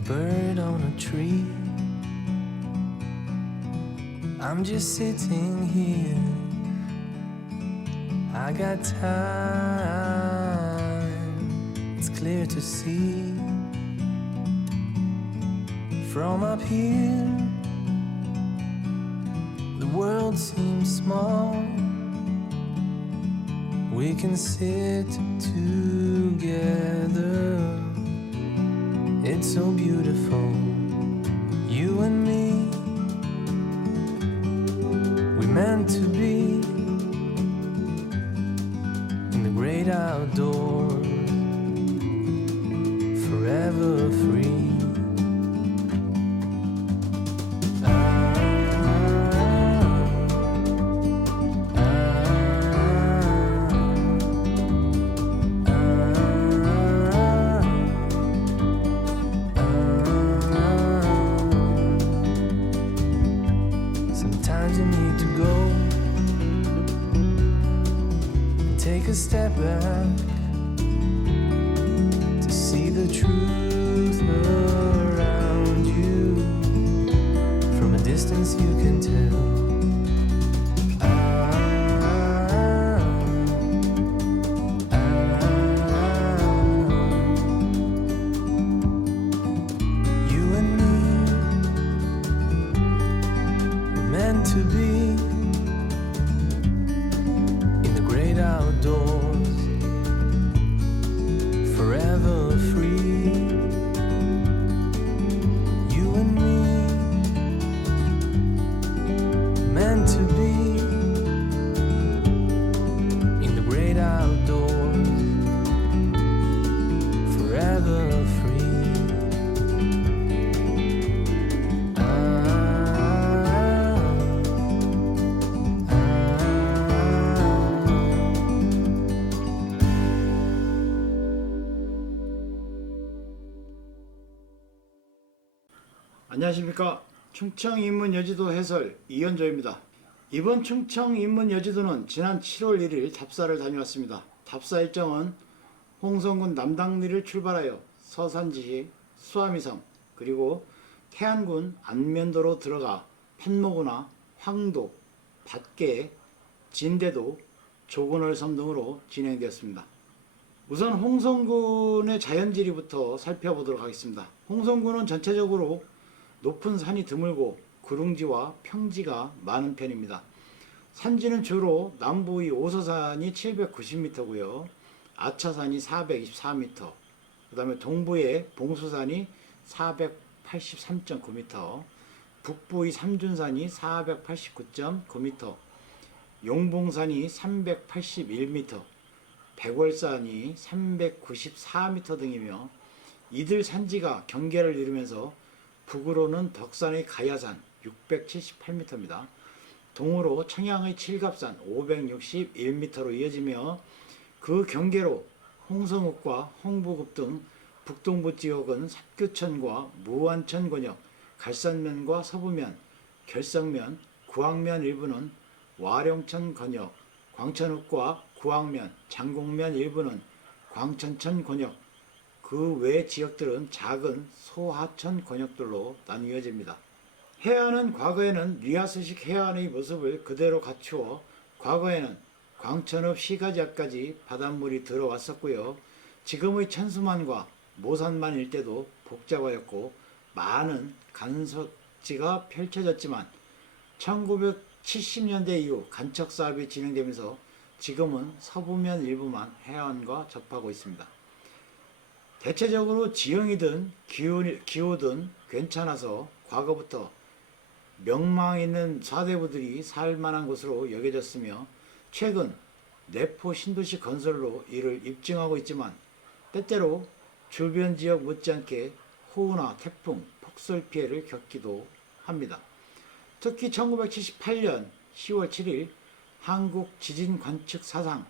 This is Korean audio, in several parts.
a bird on a tree. I'm just sitting here, I got time, it's clear to see. From up here, the world seems small. We can sit together, it's so beautiful, you and me. We meant to be in the great outdoors, forever free. Sometimes you need to go and take a step back to see the truth around you. From a distance you can tell. You and me were meant to be in the great outdoors, forever free. You and me meant to be in the great outdoors, forever free. 안녕하십니까. 충청인문여지도 해설 이현조입니다. 이번 충청인문여지도는 지난 7월 1일 답사를 다녀왔습니다. 답사 일정은 홍성군 남당리를 출발하여 서산지시, 수암이섬, 그리고 태안군 안면도로 들어가 판모구나 황도, 밭계, 진대도, 조군월섬 등으로 진행되었습니다. 우선 홍성군의 자연지리부터 살펴보도록 하겠습니다. 홍성군은 전체적으로 높은 산이 드물고 구릉지와 평지가 많은 편입니다. 산지는 주로 남부의 오서산이 790m고요. 아차산이 424m, 그 다음에 동부의 봉수산이 483.9m, 북부의 삼준산이 489.9m, 용봉산이 381m, 백월산이 394m 등이며 이들 산지가 경계를 이루면서 북으로는 덕산의 가야산 678m입니다. 동으로 청양의 칠갑산 561m로 이어지며 그 경계로 홍성읍과 홍부급 등 북동부 지역은 삽교천과 무안천 권역, 갈산면과 서부면, 결성면, 구항면 일부는 와룡천 권역, 광천읍과 구항면, 장곡면 일부는 광천천 권역, 그 외 지역들은 작은 소하천 권역들로 나뉘어집니다. 해안은 과거에는 리하스식 해안의 모습을 그대로 갖추어 과거에는 광천읍 시가지역까지 바닷물이 들어왔었고요. 지금의 천수만과 모산만 일대도 복잡하였고 많은 간석지가 펼쳐졌지만 1970년대 이후 간척사업이 진행되면서 지금은 서부면 일부만 해안과 접하고 있습니다. 대체적으로 지형이든 기후든 괜찮아서 과거부터 명망 있는 사대부들이 살만한 곳으로 여겨졌으며 최근 내포 신도시 건설로 이를 입증하고 있지만 때때로 주변 지역 못지않게 호우나 태풍, 폭설 피해를 겪기도 합니다. 특히 1978년 10월 7일 한국 지진 관측 사상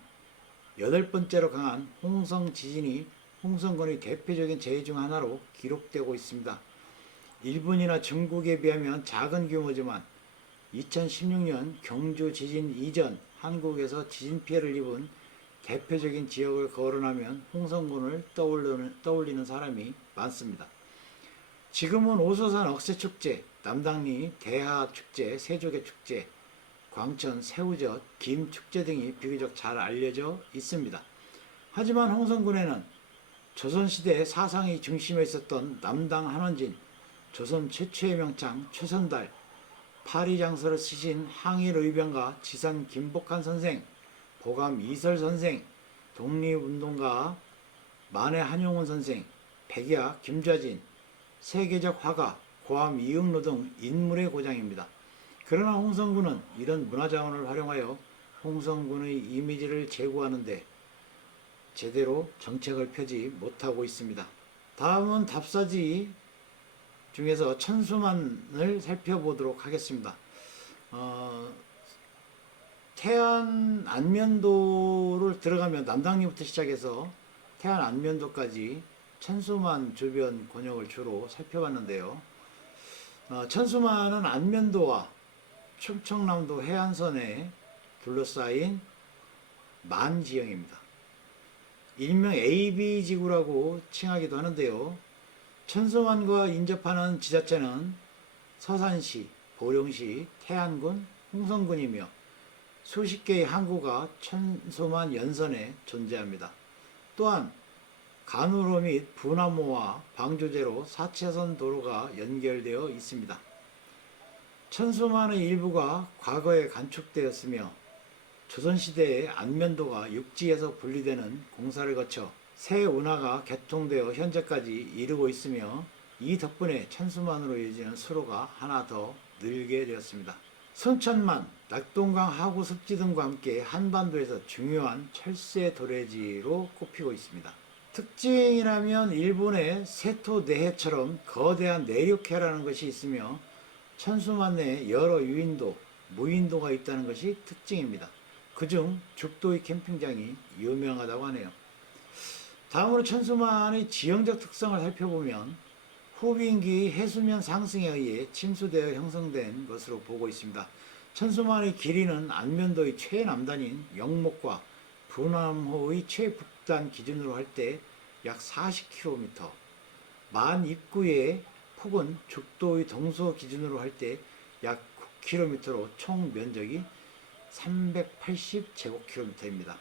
8번째로 강한 홍성 지진이 홍성군의 대표적인 재해 중 하나로 기록되고 있습니다. 일본이나 중국에 비하면 작은 규모지만 2016년 경주 지진 이전 한국에서 지진 피해를 입은 대표적인 지역을 거론하면 홍성군을 떠올리는 사람이 많습니다. 지금은 오소산 억새축제, 남당리 대하축제, 세조개축제, 광천 새우젓, 김축제 등이 비교적 잘 알려져 있습니다. 하지만 홍성군에는 조선시대 사상의 중심에 있었던 남당 한원진, 조선 최초의 명창 최선달, 파리장서를 쓰신 항일의병가 지산 김복한 선생, 보감 이설 선생, 독립운동가 만해 한용운 선생, 백야 김좌진, 세계적 화가 고암 이응로 등 인물의 고장입니다. 그러나 홍성군은 이런 문화자원을 활용하여 홍성군의 이미지를 제고하는데 제대로 정책을 펴지 못하고 있습니다. 다음은 답사지 중에서 천수만을 살펴보도록 하겠습니다. 태안 안면도를 들어가면 남당리부터 시작해서 태안 안면도까지 천수만 주변 권역을 주로 살펴봤는데요. 천수만은 안면도와 충청남도 해안선에 둘러싸인 만지형입니다. 일명 AB지구라고 칭하기도 하는데요. 천수만과 인접하는 지자체는 서산시, 보령시, 태안군, 홍성군이며 수십 개의 항구가 천수만 연선에 존재합니다. 또한 간우로 및 부나무와 방조제로 4차선 도로가 연결되어 있습니다. 천수만의 일부가 과거에 간축되었으며 조선시대에 안면도가 육지에서 분리되는 공사를 거쳐 새 운하가 개통되어 현재까지 이르고 있으며 이 덕분에 천수만으로 이어지는 수로가 하나 더 늘게 되었습니다. 순천만, 낙동강 하구 습지 등과 함께 한반도에서 중요한 철새 도래지로 꼽히고 있습니다. 특징이라면 일본의 세토 내해처럼 거대한 내륙해라는 것이 있으며 천수만 내에 여러 유인도, 무인도가 있다는 것이 특징입니다. 그중 죽도의 캠핑장이 유명하다고 하네요. 다음으로 천수만의 지형적 특성을 살펴보면 후빈기 해수면 상승에 의해 침수되어 형성된 것으로 보고 있습니다. 천수만의 길이는 안면도의 최남단인 영목과 부남호의 최북단 기준으로 할 때 약 40km, 만 입구의 폭은 죽도의 동서 기준으로 할 때 약 9km로 총 면적이 380제곱킬로미터입니다.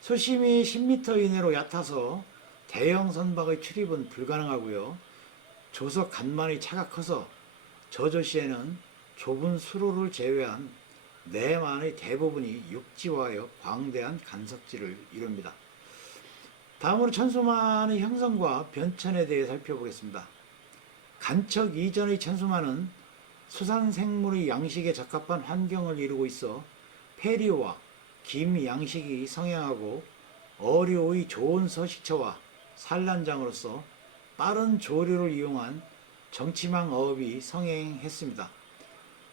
수심이 10m 이내로 얕아서 대형 선박의 출입은 불가능하고요. 조석 간만의 차가 커서 저조시에는 좁은 수로를 제외한 내만의 대부분이 육지화하여 광대한 간석지를 이룹니다. 다음으로 천수만의 형성과 변천에 대해 살펴보겠습니다. 간척 이전의 천수만은 수산생물의 양식에 적합한 환경을 이루고 있어 폐류와 김 양식이 성행하고 어류의 좋은 서식처와 산란장으로서 빠른 조류를 이용한 정치망 어업이 성행했습니다.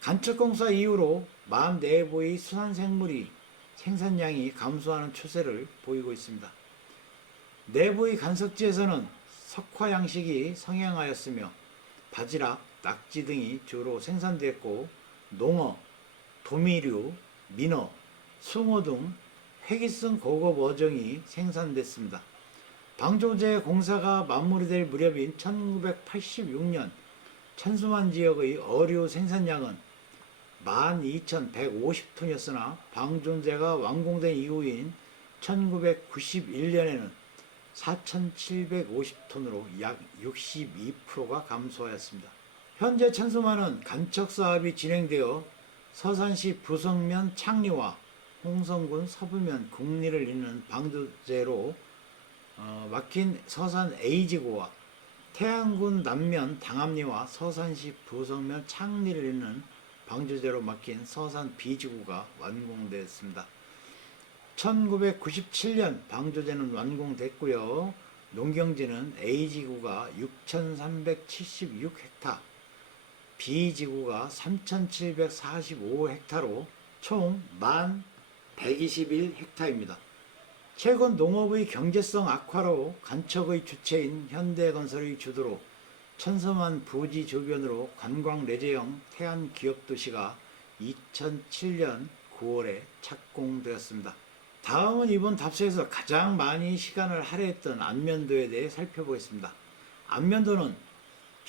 간척공사 이후로 만 내부의 수산생물이 생산량이 감소하는 추세를 보이고 있습니다. 내부의 간석지에서는 석화 양식이 성행하였으며 바지락, 낙지 등이 주로 생산됐고 농어, 도미류, 민어, 숭어 등 회기성 고급 어종이 생산됐습니다. 방조제 공사가 마무리될 무렵인 1986년 천수만 지역의 어류 생산량은 12,150톤이었으나 방조제가 완공된 이후인 1991년에는 4,750톤으로 약 62%가 감소하였습니다. 현재 천수만은 간척 사업이 진행되어 서산시 부성면 창리와 홍성군 서부면 국리를 잇는 방조제로 막힌 서산 A지구와 태안군 남면 당암리와 서산시 부성면 창리를 잇는 방조제로 막힌 서산 B지구가 완공되었습니다. 1997년 방조제는 완공됐고요. 농경지는 A지구가 6,376헥타, B지구가 3,745헥타로 총 1,121헥타입니다. 최근 농업의 경제성 악화로 간척의 주체인 현대건설의 주도로 천수만 부지 주변으로 관광 내재형 태안 기업도시가 2007년 9월에 착공되었습니다. 다음은 이번 답서에서 가장 많이 시간을 할애했던 안면도에 대해 살펴보겠습니다. 안면도는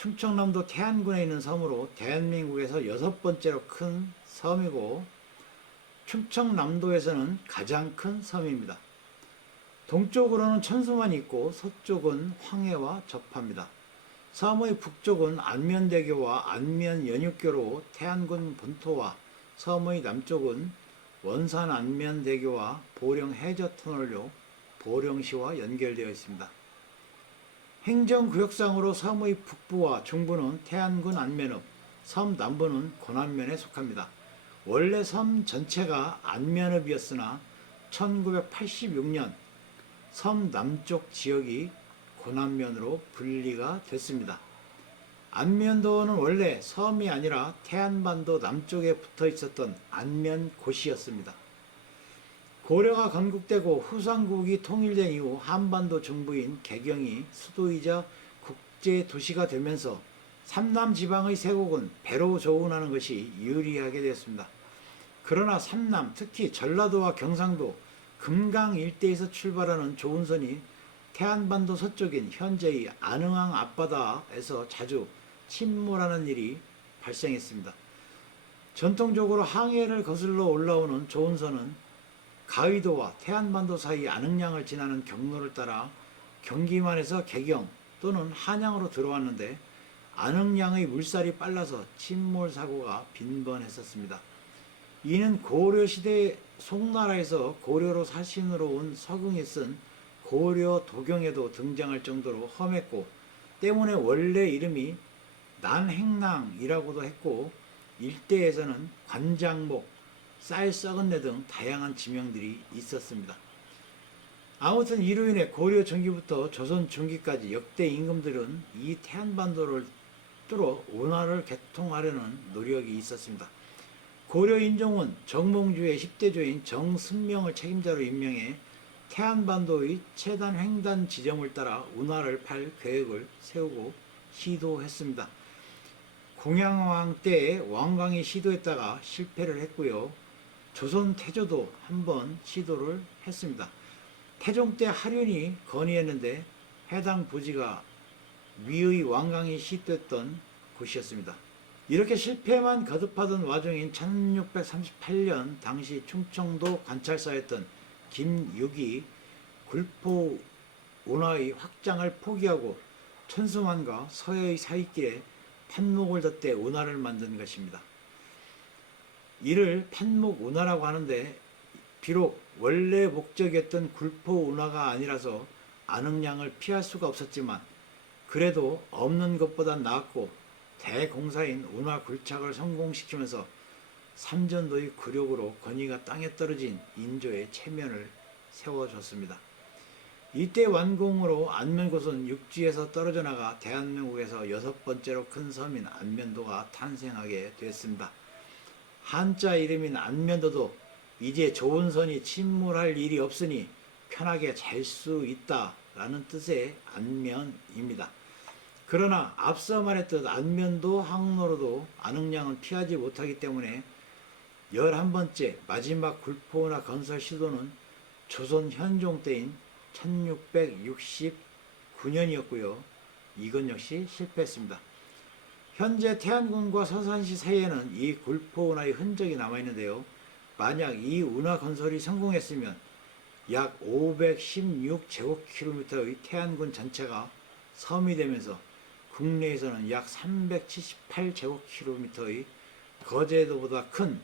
충청남도 태안군에 있는 섬으로 대한민국에서 6번째로 큰 섬이고 충청남도에서는 가장 큰 섬입니다. 동쪽으로는 천수만이 있고 서쪽은 황해와 접합니다. 섬의 북쪽은 안면대교와 안면연육교로 태안군 본토와 섬의 남쪽은 원산 안면대교와 보령 해저터널로 보령시와 연결되어 있습니다. 행정구역상으로 섬의 북부와 중부는 태안군 안면읍, 섬 남부는 권안면에 속합니다. 원래 섬 전체가 안면읍이었으나 1986년 섬 남쪽 지역이 권안면으로 분리가 됐습니다. 안면도는 원래 섬이 아니라 태안반도 남쪽에 붙어 있었던 안면고시였습니다. 고려가 건국되고 후삼국이 통일된 이후 한반도 중부인 개경이 수도이자 국제도시가 되면서 삼남 지방의 세곡은 배로 조운하는 것이 유리하게 되었습니다. 그러나 삼남, 특히 전라도와 경상도, 금강 일대에서 출발하는 조운선이 태안반도 서쪽인 현재의 안흥항 앞바다에서 자주 침몰하는 일이 발생했습니다. 전통적으로 항해를 거슬러 올라오는 조운선은 가의도와 태안반도 사이 안흥량을 지나는 경로를 따라 경기만에서 개경 또는 한양으로 들어왔는데 안흥량의 물살이 빨라서 침몰 사고가 빈번했었습니다. 이는 고려시대 송나라에서 고려로 사신으로 온 서궁이 쓴 고려 도경에도 등장할 정도로 험했고 때문에 원래 이름이 난행랑이라고도 했고 일대에서는 관장목, 쌀 썩은 내 등 다양한 지명들이 있었습니다. 아무튼 이로 인해 고려 중기부터 조선 중기까지 역대 임금들은 이 태안반도를 뚫어 운하를 개통하려는 노력이 있었습니다. 고려 인종은 정몽주의 10대조인 정승명을 책임자로 임명해 태안반도의 최단 횡단 지점을 따라 운하를 팔 계획을 세우고 시도했습니다. 공양왕 때에 왕광이 시도했다가 실패를 했고요. 조선 태조도 한번 시도를 했습니다. 태종 때 하륜이 건의했는데 해당 부지가 위의 왕광이 시도했던 곳이었습니다. 이렇게 실패만 거듭하던 와중인 1638년 당시 충청도 관찰사였던 김육이 굴포 운하의 확장을 포기하고 천수만과 서해의 사이길에 판목을 덧대 운하를 만든 것입니다. 이를 판목 운하라고 하는데 비록 원래 목적이었던 굴포 운하가 아니라서 안흥량을 피할 수가 없었지만 그래도 없는 것보단 나았고 대공사인 운하 굴착을 성공시키면서 삼전도의 굴욕으로 권위가 땅에 떨어진 인조의 체면을 세워줬습니다. 이때 완공으로 안면곳은 육지에서 떨어져 나가 대한민국에서 6번째로 큰 섬인 안면도가 탄생하게 됐습니다. 한자 이름인 안면도도 이제 조운선이 침몰할 일이 없으니 편하게 잘 수 있다라는 뜻의 안면입니다. 그러나 앞서 말했듯 안면도 항로로도 안흥량은 피하지 못하기 때문에 11번째 마지막 굴포운하 건설 시도는 조선 현종 때인 1669년이었고요. 이건 역시 실패했습니다. 현재 태안군과 서산시 사이에는 이 굴포운하의 흔적이 남아있는데요. 만약 이 운하 건설이 성공했으면 약 516제곱킬로미터의 태안군 전체가 섬이 되면서 국내에서는 약 378제곱킬로미터의 거제도보다 큰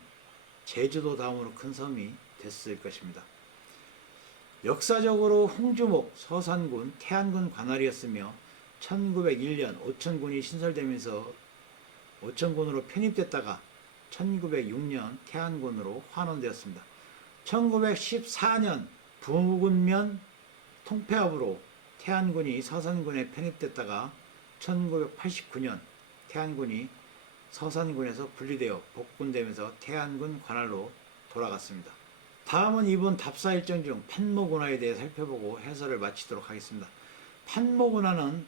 제주도 다음으로 큰 섬이 됐을 것입니다. 역사적으로 홍주목 서산군 태안군 관할이었으며 1901년 오천군이 신설되면서 오천군으로 편입됐다가 1906년 태안군으로 환원되었습니다. 1914년 부군면 통폐합으로 태안군이 서산군에 편입됐다가 1989년 태안군이 서산군에서 분리되어 복군되면서 태안군 관할로 돌아갔습니다. 다음은 이번 답사 일정 중 판목운하에 대해 살펴보고 해설을 마치도록 하겠습니다. 판목운하는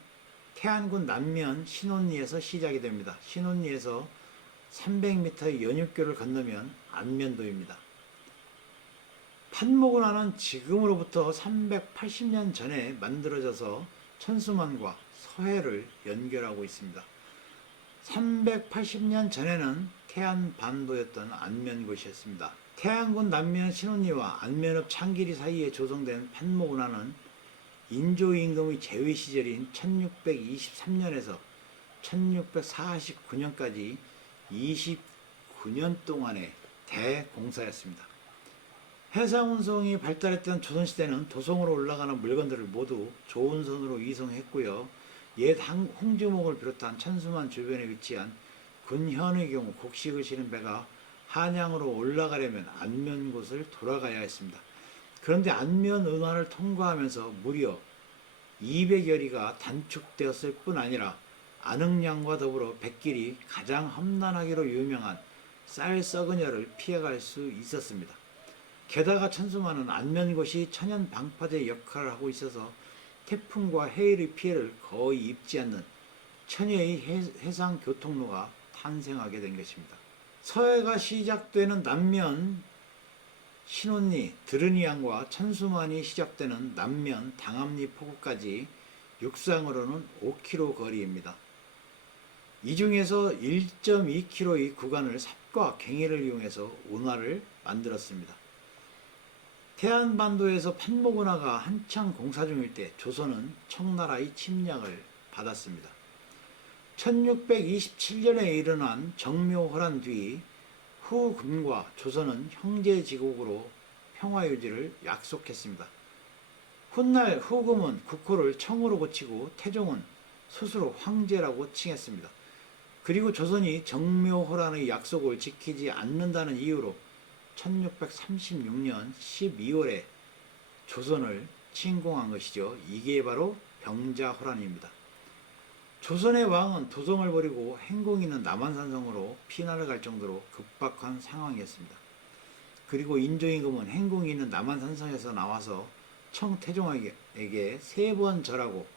태안군 남면 신혼리에서 시작이 됩니다. 신혼리에서 300m의 연육교를 건너면 안면도입니다. 판목운하는 지금으로부터 380년 전에 만들어져서 천수만과 서해를 연결하고 있습니다. 380년 전에는 태안반도였던 안면곳이었습니다. 태안군 남면 신혼리와 안면읍 창기리 사이에 조성된 판모군화는 인조임금의 재위 시절인 1623년에서 1649년까지 29년 동안의 대공사였습니다. 해상운송이 발달했던 조선시대는 도성으로 올라가는 물건들을 모두 조운선으로 이송했고요. 옛 홍주목을 비롯한 천수만 주변에 위치한 군현의 경우 곡식을 실은 배가 한양으로 올라가려면 안면곳을 돌아가야 했습니다. 그런데 안면 운하를 통과하면서 무려 200여리가 단축되었을 뿐 아니라 안흥량과 더불어 백길이 가장 험난하기로 유명한 쌀 썩은여를 피해갈 수 있었습니다. 게다가 천수만은 안면곳이 천연 방파제 역할을 하고 있어서 태풍과 해일의 피해를 거의 입지 않는 천혜의 해상 교통로가 탄생하게 된 것입니다. 서해가 시작되는 남면 신혼리, 드르니안과 천수만이 시작되는 남면 당암리 포구까지 육상으로는 5km 거리입니다. 이 중에서 1.2km의 구간을 삽과 갱이를 이용해서 운하를 만들었습니다. 태안반도에서 판모군화가 한창 공사 중일 때 조선은 청나라의 침략을 받았습니다. 1627년에 일어난 정묘호란 뒤 후금과 조선은 형제지국으로 평화유지를 약속했습니다. 훗날 후금은 국호를 청으로 고치고 태종은 스스로 황제라고 칭했습니다. 그리고 조선이 정묘호란의 약속을 지키지 않는다는 이유로 1636년 12월에 조선을 침공한 것이죠. 이게 바로 병자호란입니다. 조선의 왕은 도성을 버리고 행궁이 있는 남한산성으로 피난을 갈 정도로 급박한 상황이었습니다. 그리고 인조임금은 행궁이 있는 남한산성에서 나와서 청태종에게 3번 절하고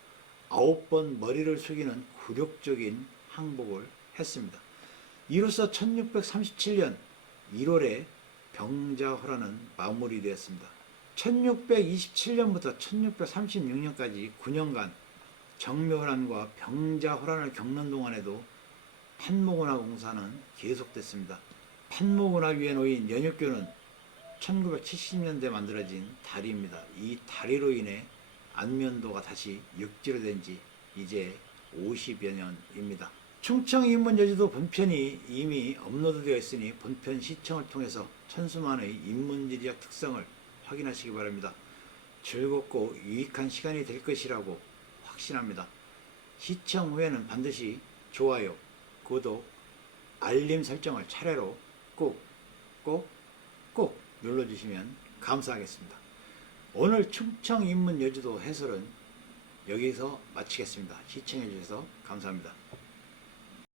9번 머리를 숙이는 굴욕적인 항복을 했습니다. 이로써 1637년 1월에 병자호란은 마무리되었습니다. 1627년부터 1636년까지 9년간 정묘호란과 병자호란을 겪는 동안에도 판모군화 공사는 계속됐습니다. 판모군화 위에 놓인 연육교는 1970년대 만들어진 다리입니다. 이 다리로 인해 안면도가 다시 육지로 된 지 이제 50여 년입니다. 충청인문여지도 본편이 이미 업로드되어 있으니 본편 시청을 통해서 천수만의 인문지리학 특성을 확인하시기 바랍니다. 즐겁고 유익한 시간이 될 것이라고 확신합니다. 시청 후에는 반드시 좋아요, 구독, 알림 설정을 차례로 꼭 눌러주시면 감사하겠습니다. 오늘 충청인문여지도 해설은 여기서 마치겠습니다. 시청해 주셔서 감사합니다.